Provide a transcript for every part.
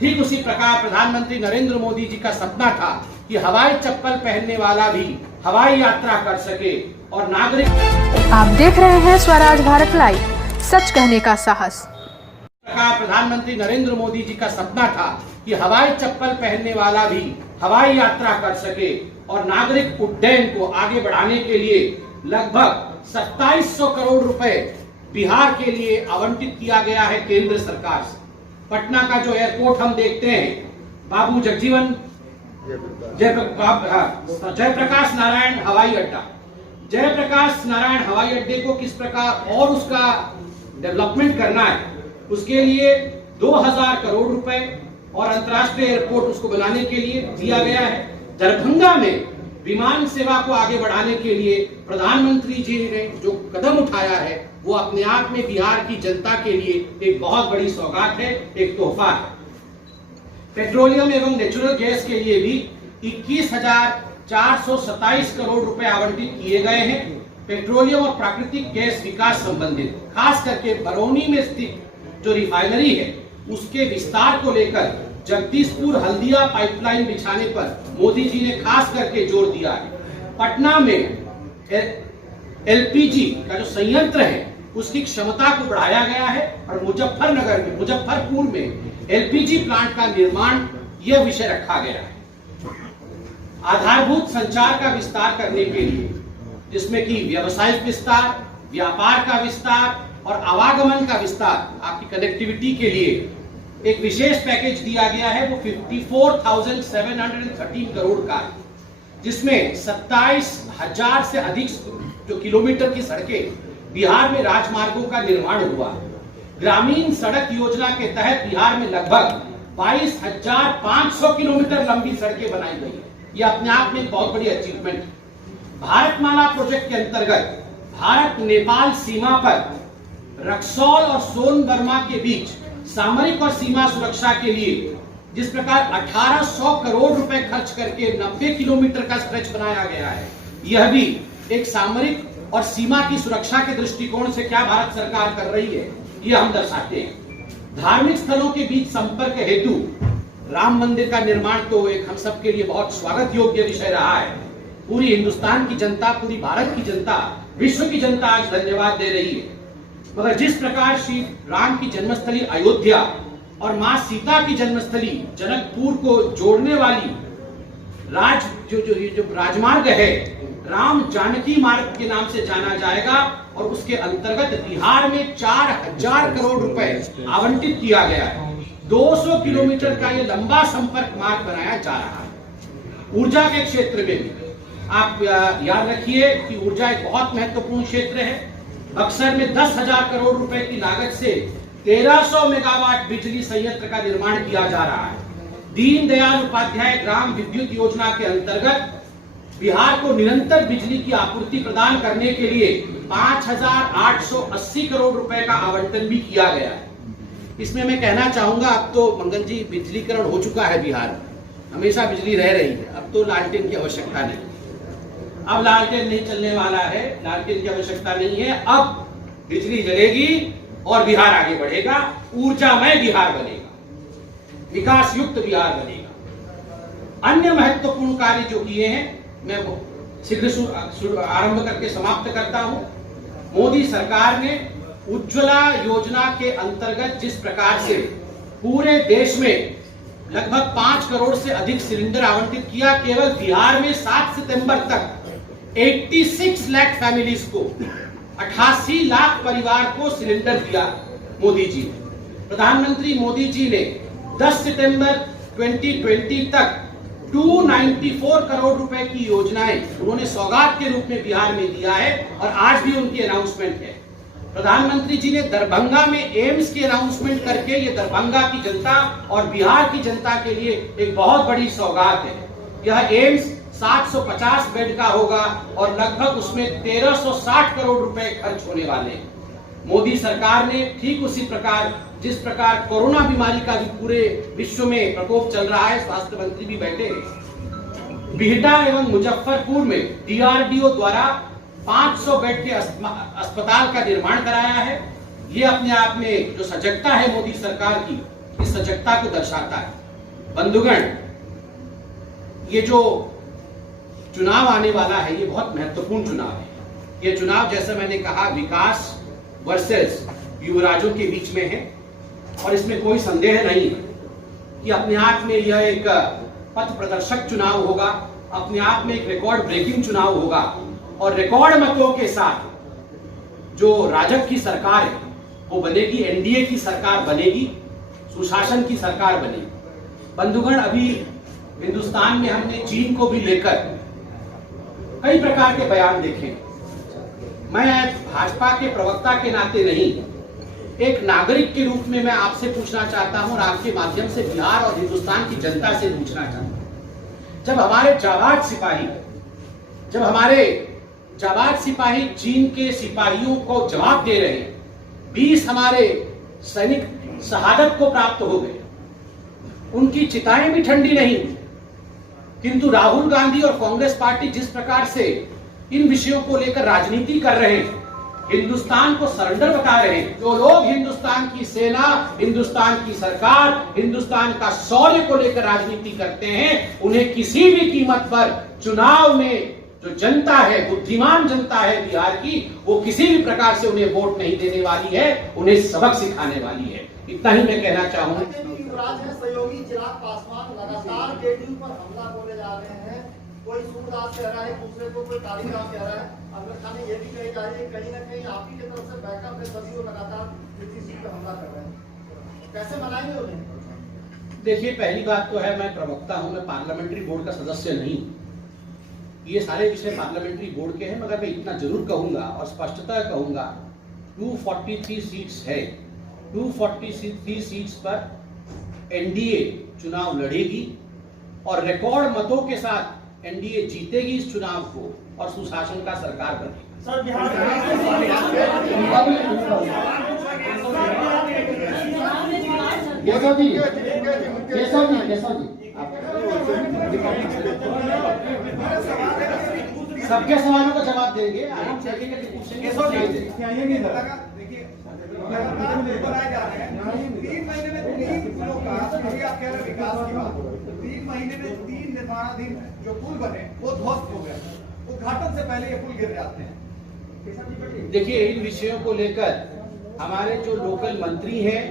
ठीक उसी प्रकार प्रधानमंत्री नरेंद्र मोदी जी का सपना था कि हवाई चप्पल पहनने वाला भी हवाई यात्रा कर सके और नागरिक। आप देख रहे हैं स्वराज भारत लाइव, सच कहने का साहस। प्रधानमंत्री नरेंद्र मोदी जी का सपना था कि हवाई चप्पल पहनने वाला भी हवाई यात्रा कर सके और नागरिक उड्डयन को आगे बढ़ाने के लिए लगभग 2700 करोड़ रुपए बिहार के लिए आवंटित किया गया है केंद्र सरकार से। पटना का जो एयरपोर्ट हम देखते हैं, बाबू जगजीवन जयप्रकाश नारायण हवाई अड्डा, जयप्रकाश नारायण हवाई अड्डे को किस प्रकार और उसका डेवलपमेंट करना है, उसके लिए 2000 करोड़ रुपए और अंतर्राष्ट्रीय एयरपोर्ट उसको बनाने के लिए दिया गया है। दरभंगा में विमान सेवा को आगे बढ़ाने के लिए प्रधानमंत्री जी ने जो कदम उठाया है वो अपने आप में बिहार की जनता के लिए एक बहुत बड़ी सौगात है, एक तोहफा है। पेट्रोलियम एवं नेचुरल गैस के लिए भी 21,427 करोड़ रुपए आवंटित किए गए हैं। पेट्रोलियम और प्राकृतिक गैस विकास संबंधित खास करके बरौनी में स्थित जो रिफाइनरी है उसके विस्तार को लेकर जगदीशपुर हल्दिया पाइपलाइन बिछाने पर मोदी जी ने खास करके जोर दिया है। पटना में एलपीजी का जो संयंत्र है उसकी क्षमता को बढ़ाया गया है और मुजफ्फरपुर में एलपीजी प्लांट का निर्माण यह विषय रखा गया है। आधारभूत संचार का विस्तार करने के लिए जिसमें कि व्यवसायिक विस्तार, व्यापार का विस्तार और आवागमन का विस्तार, आपकी कनेक्टिविटी के लिए एक विशेष पैकेज दिया गया है। वो 54,713 करोड़ का है, जिसमें 27,000 से अधिक जो किलोमीटर की सड़कें बिहार में राजमार्गों का निर्माण हुआ। ग्रामीण सड़क योजना के तहत बिहार में लगभग 22,500 किलोमीटर लंबी सड़कें बनाई गई है। यह अपने आप में एक बहुत बड़ी अचीवमेंट है। भारतमाला प्रोजेक्ट के अंतर्गत भारत नेपाल सीमा पर रक्सौल और सोनबर्मा के बीच सामरिक और सीमा सुरक्षा के लिए जिस प्रकार 1800 करोड़ रुपए खर्च करके 90 किलोमीटर का स्ट्रेच बनाया गया है, यह भी एक सामरिक और सीमा की सुरक्षा के दृष्टिकोण से क्या भारत सरकार कर रही है यह हम दर्शाते हैं। धार्मिक स्थलों के बीच संपर्क हेतु राम मंदिर का निर्माण तो एक हम सब के लिए बहुत स्वागत योग्य विषय रहा है। पूरी हिंदुस्तान की जनता, पूरी भारत की जनता, विश्व की जनता आज धन्यवाद दे रही है। मगर जिस प्रकार श्री राम की जन्मस्थली अयोध्या और मां सीता की जन्मस्थली जनकपुर को जोड़ने वाली जो राजमार्ग है, राम जानकी मार्ग के नाम से जाना जाएगा और उसके अंतर्गत बिहार में 4000 करोड़ रुपए आवंटित किया गया है। 200 किलोमीटर का ये लंबा संपर्क मार्ग बनाया जा रहा है। ऊर्जा के क्षेत्र में भी आप याद रखिए कि ऊर्जा एक बहुत महत्वपूर्ण क्षेत्र है। बक्सर में 10,000 करोड़ रुपए की लागत से 1300 मेगावाट बिजली संयंत्र का निर्माण किया जा रहा है। दीनदयाल उपाध्याय ग्राम विद्युत योजना के अंतर्गत बिहार को निरंतर बिजली की आपूर्ति प्रदान करने के लिए 5,880 करोड़ रुपए का आवंटन भी किया गया है। इसमें मैं कहना चाहूंगा, अब तो मंगल जी बिजलीकरण हो चुका है बिहार में, हमेशा बिजली रह रही है, अब तो लालटेन की आवश्यकता नहीं। अब लालटेन नहीं चलने वाला है, लालटेन की आवश्यकता नहीं है। अब बिजली जलेगी और बिहार आगे बढ़ेगा, ऊर्जामय बिहार बनेगा, विकास युक्त बिहार बनेगा। अन्य महत्वपूर्ण कार्य जो किए हैं मैं शीघ्र आरंभ करके समाप्त करता हूं। मोदी सरकार ने उज्ज्वला योजना के अंतर्गत जिस प्रकार से पूरे देश में लगभग 5 करोड़ से अधिक सिलेंडर आवंटित किया, केवल बिहार में 7 सितंबर तक 86 लाख फैमिलीज को, 88 लाख परिवार को सिलेंडर दिया मोदी जी ने। प्रधानमंत्री मोदी जी ने 10 सितंबर 2020 तक 294 करोड़ रुपए की योजनाएं उन्होंने सौगात के रूप में बिहार में दिया है और आज भी उनकी अनाउंसमेंट है। प्रधानमंत्री जी ने दरभंगा में एम्स की अनाउंसमेंट करके ये दरभंगा की जनता और बिहार की जनता के लिए एक बहुत बड़ी सौगात है। यह एम्स 750 बेड का होगा और लगभग उसमें 1360 करोड़ रुपए खर्च होने वाले हैं। मोदी सरकार ने ठीक उसी प्रकार जिस प्रकार कोरोना बीमारी का भी पूरे विश्व में प्रकोप चल रहा है, स्वास्थ्य मंत्री भी बैठे हैं, बिहटा एवं मुजफ्फरपुर में डीआरडीओ द्वारा 500 बेड के अस्पताल का निर्माण कराया है। ये अपने आप में जो सजगता है मोदी सरकार की, इस सजगता को दर्शाता है। बंधुगण, ये जो चुनाव आने वाला है ये बहुत महत्वपूर्ण चुनाव है। ये चुनाव, जैसे मैंने कहा, विकास वर्सेस युवराजों के बीच में है और इसमें कोई संदेह नहीं है कि अपने आप में यह एक पथ प्रदर्शक चुनाव होगा, अपने आप में एक रिकॉर्ड ब्रेकिंग चुनाव होगा और रिकॉर्ड मतों के साथ जो राजग की सरकार है वो बनेगी, एनडीए की सरकार बनेगी, सुशासन की सरकार बनेगी। बंधुगण, अभी हिंदुस्तान में हमने चीन को भी लेकर कई प्रकार के बयान देखे। मैं भाजपा के प्रवक्ता के नाते नहीं, एक नागरिक के रूप में मैं आपसे पूछना चाहता हूं और आपके माध्यम से बिहार और हिंदुस्तान की जनता से पूछना चाहता हूं, जब हमारे जाबाज सिपाही चीन के सिपाहियों को जवाब दे रहे हैं, 20 हमारे सैनिक शहादत को प्राप्त हो गए, उनकी चिताएं भी ठंडी नहीं, किंतु राहुल गांधी और कांग्रेस पार्टी जिस प्रकार से इन विषयों को लेकर राजनीति कर रहे हैं, हिंदुस्तान को सरेंडर बता रहे हैं। जो लोग हिंदुस्तान की सेना, हिंदुस्तान की सरकार, हिंदुस्तान का शौर्य को लेकर राजनीति करते हैं, उन्हें किसी भी कीमत पर चुनाव में जो जनता है, बुद्धिमान जनता है बिहार की, वो किसी भी प्रकार से उन्हें वोट नहीं देने वाली है, उन्हें सबक सिखाने वाली है। इतना ही मैं कहना चाहूंगा। सहयोगी चिराग पासवान लगातार जेडीयू पर हमला बोले जा रहे हैं। कोई सूरदास कह रहा है, दूसरे को कोई कालीदास कह रहा है। अमृत खान ये भी कही जा रही है कहीं ना कहीं आप ही की तरफ से बैकअप है, सभी वो लगातार नीतीश पे हमला कर रहे हैं। कैसे मनाएंगे उन्हें? देखिए, पहली बात तो है, मैं प्रवक्ता हूं, मैं पार्लियामेंट्री बोर्ड का सदस्य नहीं। ये सारे विषय पार्लियामेंट्री बोर्ड के हैं, मगर मैं इतना जरूर कहूंगा और स्पष्टता कहूंगा, 243 सीट्स है, 243 सीट्स पर एनडीए चुनाव लड़ेगी और रिकॉर्ड मतों के साथ एनडीए जीतेगी इस चुनाव को और सुशासन का सरकार बनेगी। सर, बिहार सबके सवालों का जवाब देंगे, आराम से पूछेंगे। बनाए जा रहे हैं 3 महीने में 3 पुलों का, अभी आप कह रहे हैं विकास की बात, 3 महीने में 3 निर्माणाधीन जो पुल बने वो ध्वस्त हो गए। उद्घाटन से पहले ये पुल गिर जाते हैं। देखिए, इन विषयों को लेकर हमारे जो लोकल मंत्री हैं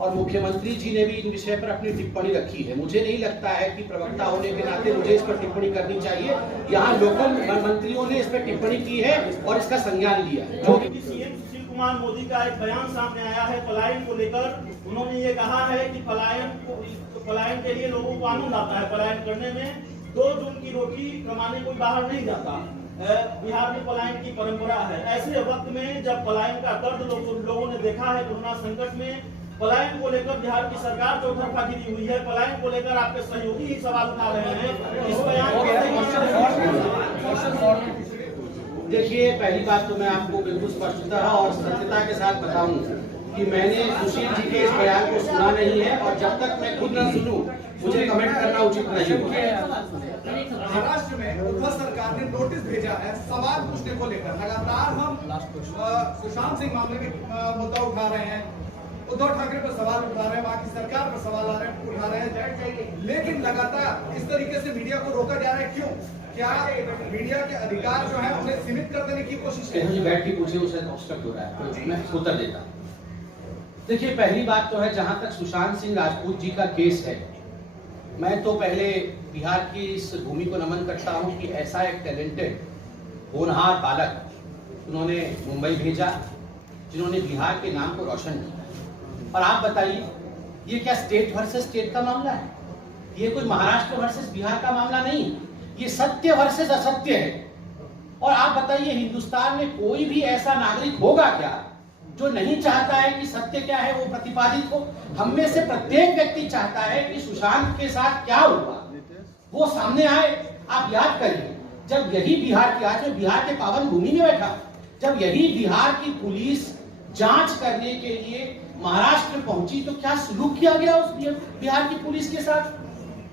और मुख्यमंत्री जी ने भी इन विषय पर अपनी टिप्पणी रखी है। मुझे नहीं लगता है कि प्रवक्ता होने के नाते मुझे इस पर टिप्पणी करनी चाहिए। यहाँ लोकल मंत्रियों ने इस पर टिप्पणी की है और इसका संज्ञान लिया। जो सीएम सुशील कुमार मोदी का एक बयान सामने आया है पलायन को लेकर। उन्होंने ये कहा है कि पलायन के लिए लोगों को आनंद आता है। पलायन करने में 2 जून की रोटी कमाने कोई बाहर नहीं जाता। बिहार में पलायन की परंपरा है। ऐसे वक्त में जब पलायन का दर्द लोगों ने देखा है, कोरोना संकट में पलायन को लेकर बिहार की सरकार चौतरफा गिरी हुई है। पलायन को लेकर आपके सहयोगी ही सवाल उठा रहे हैं। इस बयान देखिए, पहली बात तो मैं आपको बिल्कुल स्पष्टता और सत्यता के साथ बताऊं कि मैंने सुशील जी के इस बयान को सुना नहीं है और जब तक मैं खुद न सुनूं मुझे कमेंट करना उचित नहीं है। महाराष्ट्र में उद्धव सरकार ने नोटिस भेजा है सवाल पूछने को लेकर। लगातार हम सुशांत सिंह मामले में मुद्दा उठा रहे हैं, उद्धव ठाकरे पर सवाल उठा रहे हैं, वहां की सरकार पर सवाल उठा रहे हैं, लेकिन लगातार इस तरीके से मीडिया को रोका जा रहा है। क्यों? क्या मीडिया के अधिकार जो है उन्हें सीमित कर देने की कोशिश है? बैठ के पूछे, उसे ऑब्स्ट्रक्ट हो रहा है, तो मैं उत्तर देता। देखिए, पहली बात तो है, जहां तक सुशांत सिंह राजपूत जी का केस है, मैं तो पहले बिहार की इस भूमि को नमन करता हूं कि ऐसा एक टैलेंटेड होनहार बालक उन्होंने मुंबई भेजा जिन्होंने बिहार के नाम को रोशन किया। और आप बताइए, ये क्या स्टेट वर्सेस स्टेट का मामला है? ये कोई महाराष्ट्र वर्सेस बिहार का मामला नहीं, ये सत्य वर्सेस असत्य है। और आप बताइए, हिंदुस्तान में कोई भी ऐसा नागरिक होगा क्या जो नहीं चाहता है कि सत्य क्या है वो प्रतिपादित हो? हम में से प्रत्येक व्यक्ति चाहता है कि सुशांत के साथ क्या हुआ वो सामने आए। आप याद करिए, जब यही बिहार की, आज मैं बिहार के पावन भूमि में बैठा, जब यही बिहार की पुलिस जांच करने के लिए महाराष्ट्र पहुंची तो क्या सलूक किया गया उस बिहार की पुलिस के साथ?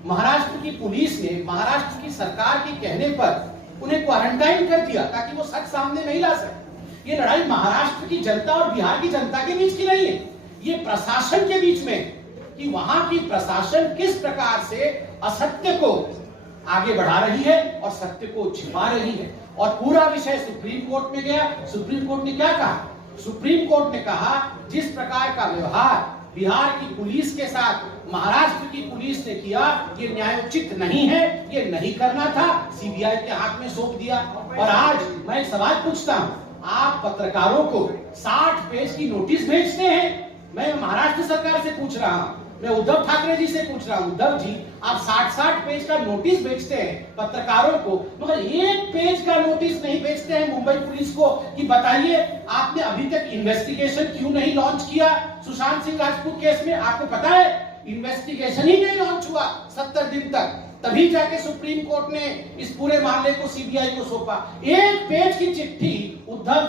महाराष्ट्र की पुलिस ने महाराष्ट्र की सरकार के कहने पर उन्हें क्वारंटाइन कर दिया ताकि वो सच सामने नहीं ला सके। ये लड़ाई महाराष्ट्र की जनता और बिहार की जनता के बीच की नहीं है, ये प्रशासन के बीच में, कि वहां की प्रशासन किस प्रकार से असत्य को आगे बढ़ा रही है और सत्य को छिपा रही है। और पूरा विषय सुप्रीम कोर्ट में गया। सुप्रीम कोर्ट ने क्या कहा? सुप्रीम कोर्ट ने कहा जिस प्रकार का व्यवहार बिहार की पुलिस के साथ महाराष्ट्र की पुलिस ने किया, ये न्यायोचित नहीं है, ये नहीं करना था, सीबीआई के हाथ में सौंप दिया। और आज मैं सवाल पूछता हूं, आप पत्रकारों को 60 पेज की नोटिस भेजते हैं। मैं महाराष्ट्र सरकार से पूछ रहा हूं, मैं उद्धव ठाकरे जी से पूछ रहा हूं, उद्धव जी आप 60 पेज का नोटिस भेजते हैं पत्रकारों को, मगर 1 पेज का नोटिस नहीं भेजते हैं मुंबई पुलिस को कि बताइए आपने अभी तक इन्वेस्टिगेशन क्यों नहीं लॉन्च किया सुशांत सिंह राजपूत केस में। आपको पता है इन्वेस्टिगेशन ही नहीं लॉन्च हुआ 70 दिन तक, तभी जाके सुप्रीम कोर्ट ने इस पूरे मामले को सीबीआई को सौंपा। 1 पेज की चिट्ठी उद्धव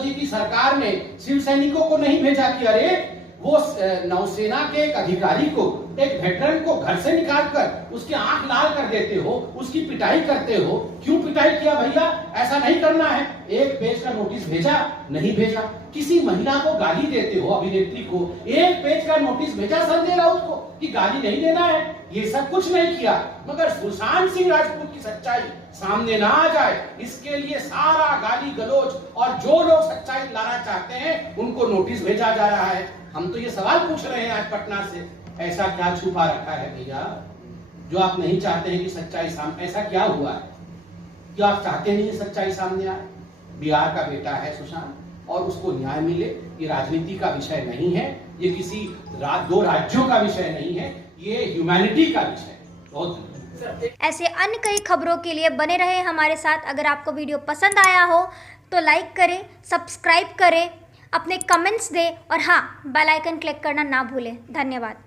जी की सरकार ने शिव सैनिकों को नहीं भेजा कि अरे वो नौसेना के एक अधिकारी को, एक वेटरन को घर से निकालकर उसके आंख लाल कर देते हो, उसकी पिटाई करते हो। क्यों पिटाई किया भैया? ऐसा नहीं करना है। 1 पेज का नोटिस भेजा? नहीं भेजा। किसी महिला को गाली देते हो, अभिनेत्री को, 1 पेज का नोटिस भेजा संजय राउत को कि गाली नहीं देना है? ये सब कुछ नहीं किया। मगर सुशांत सिंह राजपूत की सच्चाई सामने ना आ जाए, इसके लिए सारा गाली गलौज और जो लोग सच्चाई लाना चाहते हैं उनको नोटिस भेजा जा रहा है। हम तो ये सवाल पूछ रहे हैं आज पटना से, ऐसा क्या छुपा रखा है भैया जो आप नहीं चाहते हैं कि सच्चाई सामने? ऐसा क्या हुआ है कि आप चाहते नहीं सच्चाई सामने आए? बिहार का बेटा है सुशांत और उसको न्याय मिले। ये राजनीति का विषय नहीं है, ये किसी 2 राज्यों का विषय नहीं है, ये ह्यूमैनिटी का विषय। बहुत ऐसे अन्य कई खबरों के लिए बने रहे हमारे साथ। अगर आपको वीडियो पसंद आया हो तो लाइक करें, सब्सक्राइब करें, अपने कमेंट्स दें और हाँ, बेल आइकन क्लिक करना ना भूलें। धन्यवाद।